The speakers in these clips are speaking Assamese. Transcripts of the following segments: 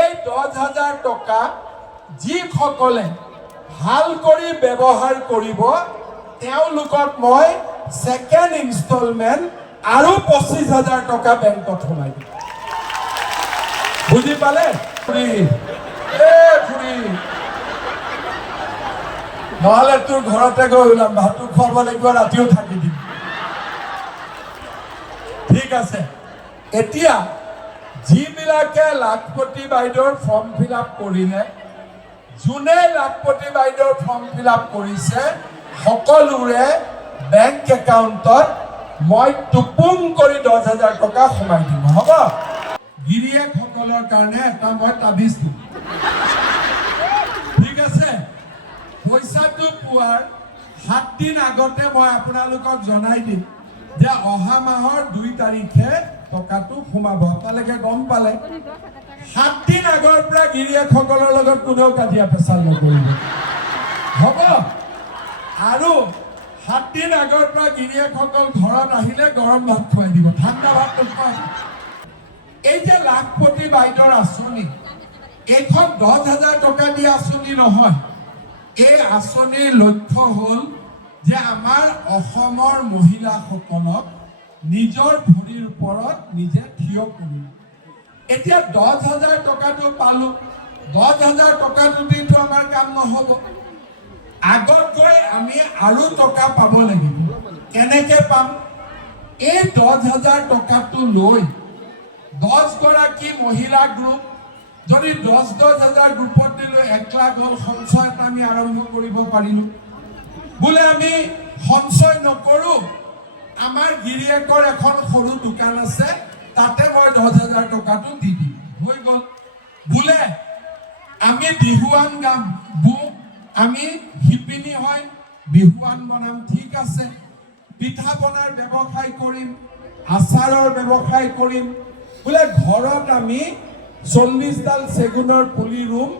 এই 10,000 টকা যিসকলে ভাল কৰি ব্যৱহাৰ কৰিব তেওঁলোকক মই সেকেন্ড ইনষ্টলমেন্ট আৰু 25,000 টকা বেংকত সোমাই দিম। বুজি পালে? নহলে তোৰ ঘৰতে গৈ ওলাম, ভাতটো খুৱাব লাগিব, ৰাতিও থাকি দিম। ঠিক আছে। এতিয়া যিবিলাকে লাখপতি বাইদেউৰ ফৰ্ম ফিল আপ কৰিলে, যোনে লাখপতি বাইদেউৰ ফৰ্ম ফিল আপ কৰিছে সকলোৰে বেংক একাউণ্টত মই টুপুং কৰি 10,000 টকা সোমাই দিম। হ'ব? গিৰিয়েকসকলৰ কাৰণে এটা মই তাবিজ দিম। ঠিক আছে? পইচাটো পোৱাৰ 7 দিন আগতে মই আপোনালোকক জনাই দিম যে অহা মাহৰ 2 তাৰিখে টকাটো সোমাব। আপোনালোকে গম পালে? 7 দিন আগৰ পৰা গিৰিয়েকসকলৰ লগত কোনেও কাজিয়া পেচাল নকৰিব। হ'ব? আৰু 7 দিন আগৰ পৰা গিৰিয়েকসকল ঘৰত আহিলে গৰম ভাত খুৱাই দিব, ঠাণ্ডা ভাত নোখোৱাব। এই যে লাখপতি বাইদেউৰ আঁচনি, এইখন 10,000 টকা দিয়া আঁচনি নহয়। এই আঁচনিৰ লক্ষ্য হ'ল যে আমাৰ অসমৰ মহিলাসকলক নিজৰ ভৰিৰ ওপৰত নিজে থিয় কৰিব। এতিয়া 10,000 টকাটো পালো, 10,000 টকাটো দিটো আমাৰ কাম নহ'ব। আগত গৈ আমি আৰু টকা পাব লাগিব। কেনেকে পাম? এই 10,000 টকাটো লৈ 10 গৰাকী মহিলা গ্ৰুপ, যদি 10,000 গ্ৰুপত দিলো 1 লাখ হ'ল, সঞ্চয় এটা আমি আৰম্ভ কৰিব পাৰিলো। বোলে আমি সঞ্চয় নকৰো, আমাৰ গিৰিয়েকৰ এখন সৰু দোকান আছে, তাতে মই 10,000 টকাটো দি দিম, হৈ গ'ল। বোলে আমি বিহুৱান গাম, আমি শিপিনী হয়, বিহুৱান বনাম, ঠিক আছে। পিঠা পনাৰ ব্যৱসায় কৰিম, আচাৰৰ ব্যৱসায় কৰিম। বোলে ঘৰত আমি 40ডাল চেগুনৰ পুলি ৰুম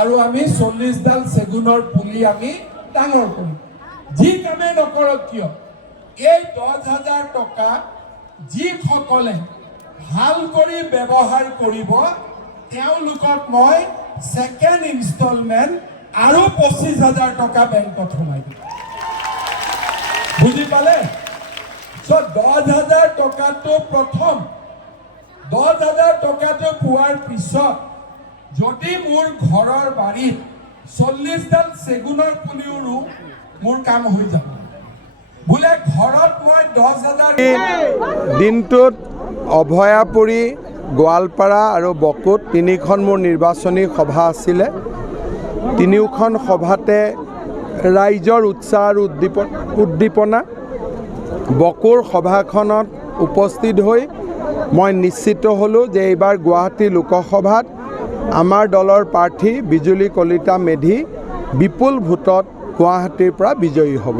আৰু আমি 40ডাল চেগুনৰ পুলি আমি ডাঙৰ কৰিম। যি কামেই নকৰক কিয়, এই 10,000 টকা যিসকলে ভাল কৰি ব্যৱহাৰ কৰিব তেওঁলোকক মই সেকেন্ড ইনষ্টলমেন্ট আৰু 25,000 টকা বেংকত সোমাই দিম। বুজি পালে? 10,000 টকাটো প্ৰথম, 10,000 টকাটো পোৱাৰ পিছত যদি মোৰ ঘৰৰ বাৰীত 40ডাল চেগুনৰ পুলিও ৰুওঁ, মোৰ কাম হৈ যাব। বোলে ঘৰত মই 10,000 দিনটোত অভয়াপুৰী, গোৱালপাৰা আৰু বকুত 3খন মোৰ নিৰ্বাচনী সভা আছিলে। 3খন সভাতে ৰাইজৰ উৎসাহ আৰু উদ্দীপনা। বকুৰ সভাখনত উপস্থিত হৈ মই নিশ্চিত হ'লোঁ যে এইবাৰ গুৱাহাটী লোকসভাত আমাৰ দলৰ প্ৰাৰ্থী বিজুলী কলিতা মেধি বিপুল ভোটত গুৱাহাটীৰ পৰা বিজয়ী হ'ব।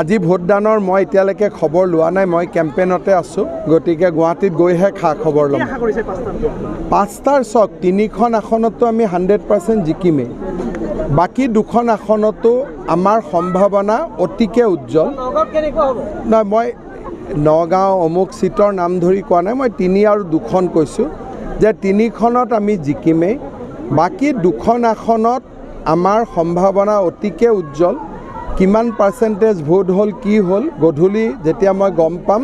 আজি ভোটদানৰ মই এতিয়ালৈকে খবৰ লোৱা নাই, মই কেম্পেইনতে আছোঁ, গতিকে গুৱাহাটীত গৈহে খা খবৰ ল'ম। 5টাৰ চক 3খন আসনতো আমি 100% জিকিমেই। বাকী 2খন আসনতো আমাৰ সম্ভাৱনা অতিকে উজ্জ্বল। নাই, মই নগাঁও অমুক চিটৰ নাম ধৰি কোৱা নাই, মই 3 আৰু 2খন কৈছোঁ যে 3খনত আমি জিকিমেই। বাকী 2খন আসনত আমাৰ সম্ভাৱনা অতিকে উজ্জ্বল। কিমান পাৰ্চেণ্টেজ ভোট হ'ল, কি হ'ল, গধূলি যেতিয়া মই গম পাম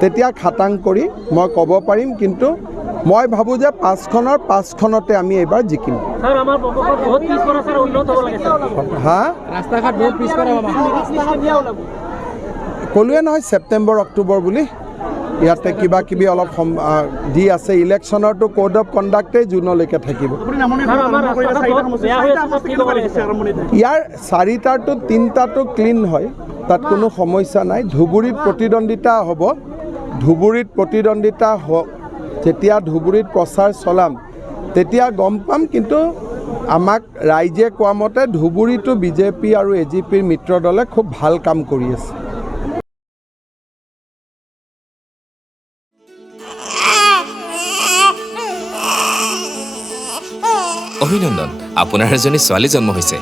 তেতিয়া খাটাং কৰি মই ক'ব পাৰিম। কিন্তু মই ভাবোঁ যে 5খনৰ 5খনতে আমি এইবাৰ জিকিম। হা, ক'লোৱে নহয় ছেপ্টেম্বৰ অক্টোবৰ বুলি। ইয়াতে কিবা কিবি অলপ দি আছে। ইলেকশ্যনৰটো কোড অফ কণ্ডাক্টেই জুনলৈকে থাকিব। ইয়াৰ 4টাটো 3টাটো ক্লিন হয়, তাত কোনো সমস্যা নাই। ধুবুৰীত প্ৰতিদ্বন্দ্বিতা হ'ব, ধুবুৰীত প্ৰতিদ্বন্দ্বিতা যেতিয়া ধুবুৰীত প্ৰচাৰ চলাম তেতিয়া গম পাম। কিন্তু আমাক ৰাইজে কোৱা মতে ধুবুৰীটো বিজেপি আৰু এজিপিৰ মিত্ৰ দলে খুব ভাল কাম কৰি আছে। অভিনন্দন, আপোনাৰ এজনী ছোৱালী জন্ম হৈছে।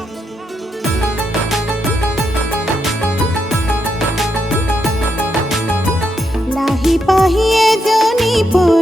লাহি পাহি এজনী পৰি